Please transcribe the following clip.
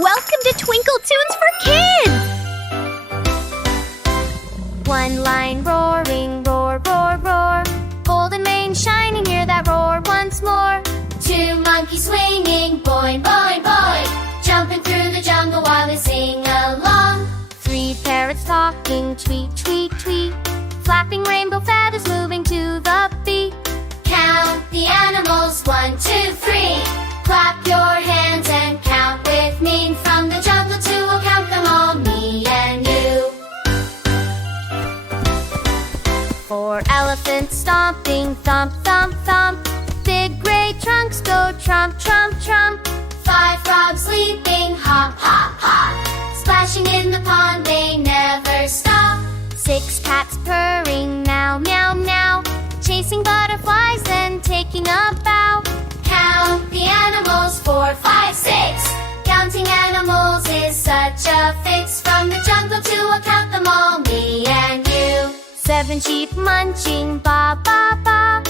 Welcome to Twinkle Tunes for Kids! One line roaring, roar, roar, roar. Golden mane shining, hear that roar once more. Two monkeys swinging, boing, boing, boing. Jumping through the jungle while they sing along. Three parrots talking, tweet, tweet, tweet. Flapping rainbow feathers moving to the beat. Count the animals, 1, 2, 3. Clap your hands and count with me. From the jungle to we'll count them all, me and you. 4 elephants stomping, thump, thump, thump. Big gray trunks go trump, trump, trump. 5 frogs leaping, hop, hop, hop. Splashing in the pond, they never stop. 6 cats purring, meow, meow, meow. Chasing butterflies and taking a bow. Count the animals, 4, 5, 6. Counting animals is such a fix. From the jungle to we'll count them all, me and you. 7 sheep munching, ba, ba, ba.